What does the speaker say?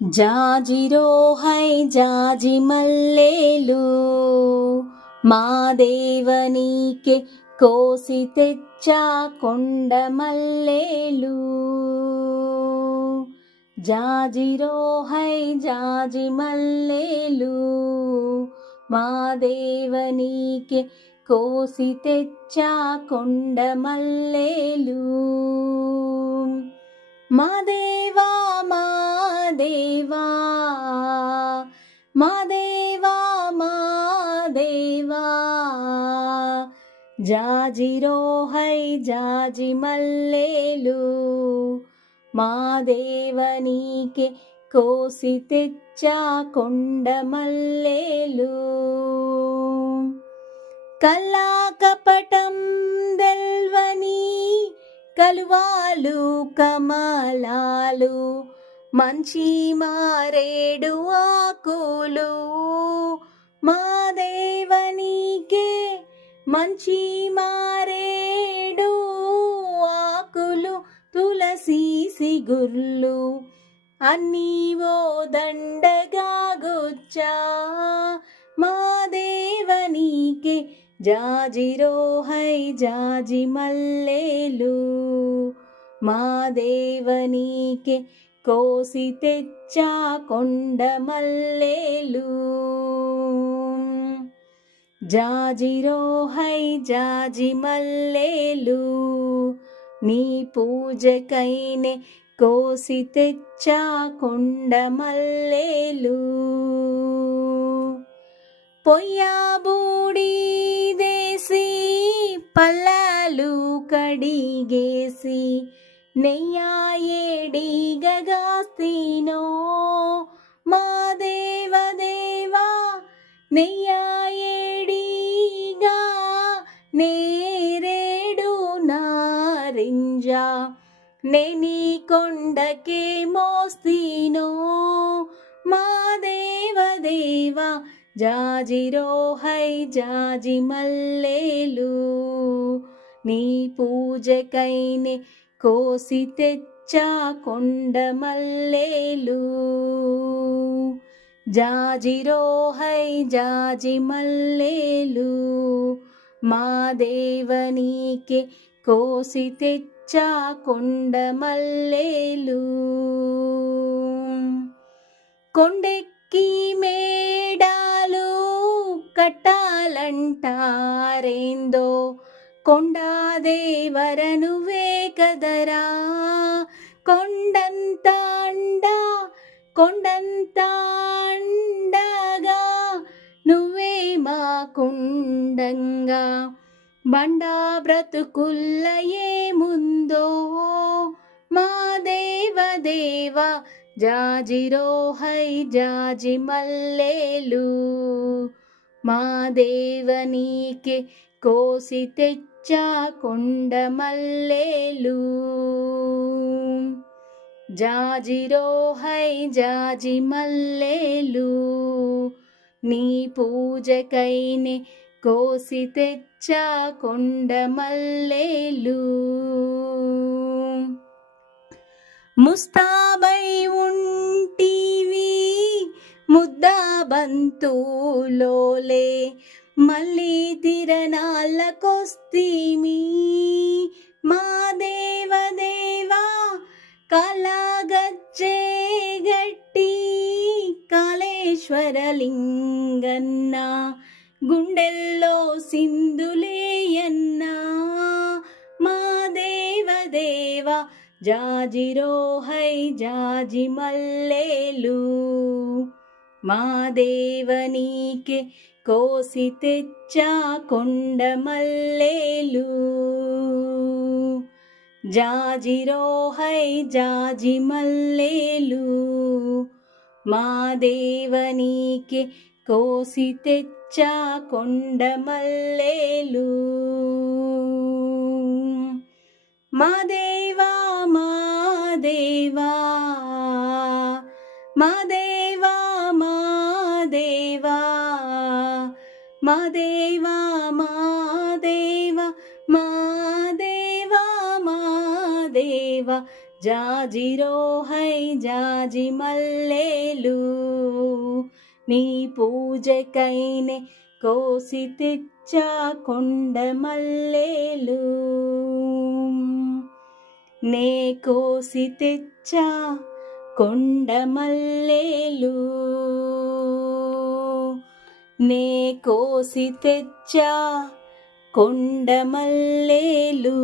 జాజిరో high జాజి మల్లేలు మా దేవనీకే కోసి తెచ్చా కొండ మల్లేలు జాజిరో హై జాజి మల్లేలు మా దేవనీకే కోసి తెచ్చా కొండ మల్లేలు మా దేవా మా దేవా మా దేవా మా దేవా జాజిరో హై జాజి మల్లేలు మా దేవనీకే కోసి తెచ్చా కొండ మల్లేలు. కలాకపటం దెల్వని కలువాలు కమలాలు మంచి మారేడు ఆకులు మా దేవనీకే. మంచి మారేడు ఆకులు తులసి సిగుర్లు అన్నీ ఓ దండగా గుచ్చా. మా దేవనీకే జాజిరో హై జాజి మల్లేలు మా దేవనీకే కోసి తెచ్చా కొండ మల్లేలు. జాజిరో హై జాజి మల్లేలు. నీ పూజకైనే కోసి తెచ్చా కొండ మల్లేలు. పొయ్యాబూడి దేసి పల్లాలు కడిగేసి ನೆಯ್ಯಾಯೇಡಿಗಾಸ್ತೀನೋ ಮಾ ದೇವ ದೇವಾ ನೆಯ್ಯಾಯೇಡೀಗ ನೇರೇಡು ನಾರಿಂಜ ನೆನಿ ಕೊಂಡಕ್ಕೆ ಮೋಸ್ತೀನೋ ಮಾ ದೇವ ದೇವಾ జాజిరో హై జాజి మల్లేలు నీ పూజకైనే కోసి తెచ్చా కొండ మల్లేలు. జాజిరో హై జాజి మల్లేలు. మా దేవనీకే కోసి తెచ్చా కొండ మల్లేలు. కొండెక్కి మేడాలు కట్టాలంటారేందో కొండాదేవరను కదరా కొండంత అండ కొండంత అండగా నువ్వే మాకుండంగా బండా బ్రతుకుల్ల ఏముందో మా దేవ దేవా జాజిరో హై జాజి మల్లేలు. మా దేవ నీకే కోసి తెచ్చు కొండ మల్లేలు జాజిరోహై జాజి మల్లేలు నీ పూజకైనే కోసి తెచ్చా కొండ మల్లేలు ముస్తాబై ఉంటీవి ముద్దా బంతులోలే మళ్ళీ తిరణాళ్ళకొస్తీమి. మా దేవదేవా కళాగచ్చే గట్టి కాళేశ్వరలింగన్నా గుండెల్లో సింధులేయన్నా. మా దేవదేవ జాజిరోహై జాజి మల్లేలు మా దేవనీకే కోసి తెచ్చా కొండ మల్లేలు. జాజిరో హై జాజి మల్లేలు. మా దేవనీకే కోసి తెచ్చా కొండ మల్లేలు. మా దేవా మా దేవా మా దేవా మా దేవా మా దేవా మా దేవా జాజిరో హై జాజి మల్లేలు నీ పూజకైనే కోసి తెచ్చా కొండ మల్లేలు నే కోసి తెచ్చా కొండ మల్లేలు నే కోసి తెచ్చా కొండ మల్లేలు